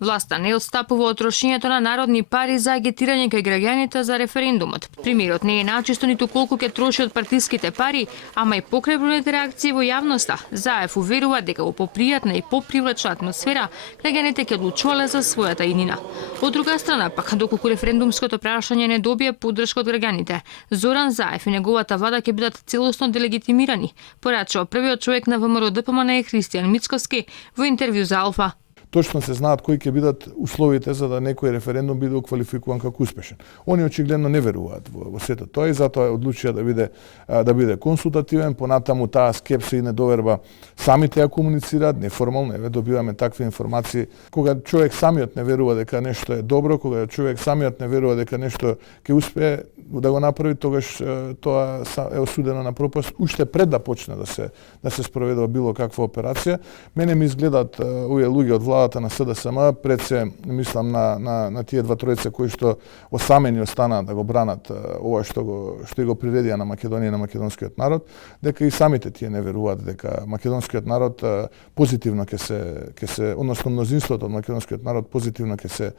Власта не отстапува од трошењето на народни пари за агитирање кај граѓаните за референдумот. Примерот не е начисто ниту колку ќе троши од партиските пари, ама и покрај бројните реакции во јавноста. Заев уверува дека во попријатна и попривлечна атмосфера граѓаните ќе одлучувале за својата иднина. Од друга страна, пак доколку референдумското прашање не добие поддршка од граѓаните, Зоран Заев и неговата влада ќе бидат целосно делегитимирани, порачува првиот човек на ВМРО ДПМН Христијан Мицкоски во интервју за Алфа. Точно се знаат кои ќе бидат условите за да некој референдум биде оквалификуван како успешен. Они очигледно не веруваат во сето тоа и затоа одлучија да биде консултативен, понатаму таа скепса и недоверба самите ја комуницираат неформално, добиваме такви информации. Кога човек самиот не верува дека нешто е добро, кога човек самиот не верува дека нешто ќе успее да го направи, тогаш тоа е осудено на пропаст уште пред да почне да се спроведува било каква операција. Мене ми изгледаат овие луѓе од владата на СДСМ, пред се мислам на тие два тројца кои што осамени останаа да го бранат ова што го приредија на Македонија и на македонскиот народ, дека и самите тие не веруваат дека македонскиот народ позитивно ќе се односно мнозинството од македонскиот народ позитивно ќе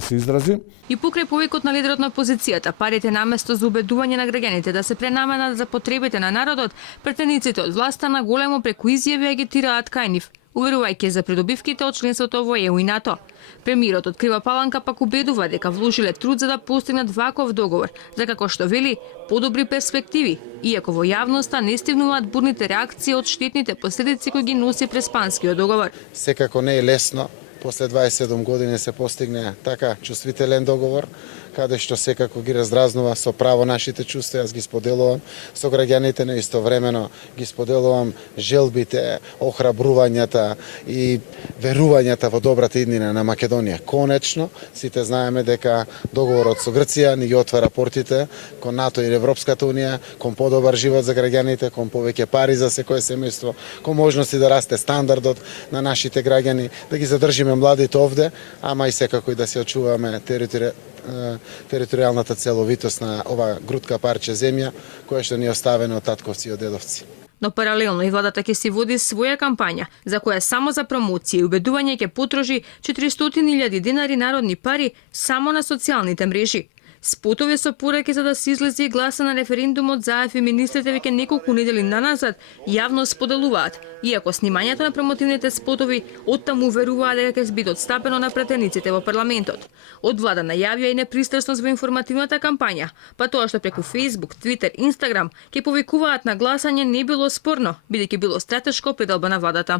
се изрази. И покрај повикот на лидерот на опозицијата, парите наместо за убедување на граѓаните да се пренаменат за потребите на народот, претениците од власта на големо преку изјави агитираат кај нив, уверувајќи за придобивките од членството во ЕУ и НАТО. Премиерот од Крива Паланка пак убедува дека вложиле труд за да постигнат ваков договор, за како што вели подобри перспективи, иако во јавноста не стигнуваат бурните реакции од штетните последици кои ги носи преспанскиот договор. Секако не е лесно после 27 години се постигне така чувствителен договор, каде што секако ги раздразнува со право нашите чувства, јас ги споделувам со граѓаните, но истовремено ги споделувам желбите, охрабрувањата и верувањата во добрата иднина на Македонија. Конечно, сите знаеме дека договорот со Грција ни ги отвара портите кон НАТО и Европската унија, кон подобар живот за граѓаните, кон повеќе пари за секое семејство, кон можности да расте стандардот на нашите граѓани, да ги задржиме младите овде, ама и секако и да се очуваме територијалната целовитост на ова грутка парче земја, која што ни е оставена од татковци и од дедовци. Но паралелно и владата ќе си води своја кампања, за која само за промоција и убедување ќе потроши 400.000 денари народни пари само на социјалните мрежи. Спотови со пораки за да се излезе и гласа на референдумот Заев и министрите веќе неколку недели наназад јавно споделуваат, иако снимањето на промотивните спотови оттаму веруваат дека ќе биде отстапено на претениците во парламентот. Од влада најавија и непристрасност во информативната кампања, па тоа што преку Facebook, Twitter, Instagram ќе повикуваат на гласање не било спорно, бидејќи било стратешко пределба на владата.